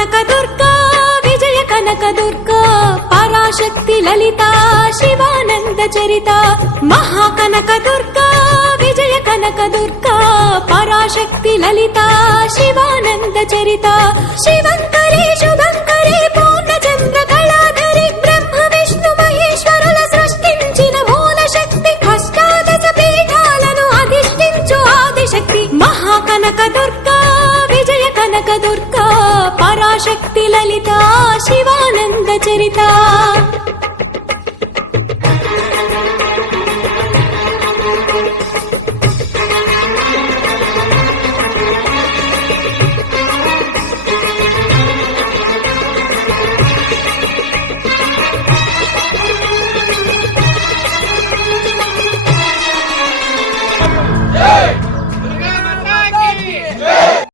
కనక దుర్గా విజయ కనక దుర్గా పరాశక్తి లలిత శివానంద చరిత మహాకనక దుర్గా విజయ కనక దుర్గా పరాశక్తి లలిత శివానంద చరిత శివంకరి శుభంకరి పూర్ణచంద్ర కళాధరి బ్రహ్మ విష్ణు మహేశ్వరుల సృష్టించిన మూల శక్తి అష్టాదశ పీఠాలను అధిష్ఠించు ఆదిశక్తి మహాకనక దుర్గా విజయ కనక దుర్గా పరాశక్తి లలిత శివానంద చరిత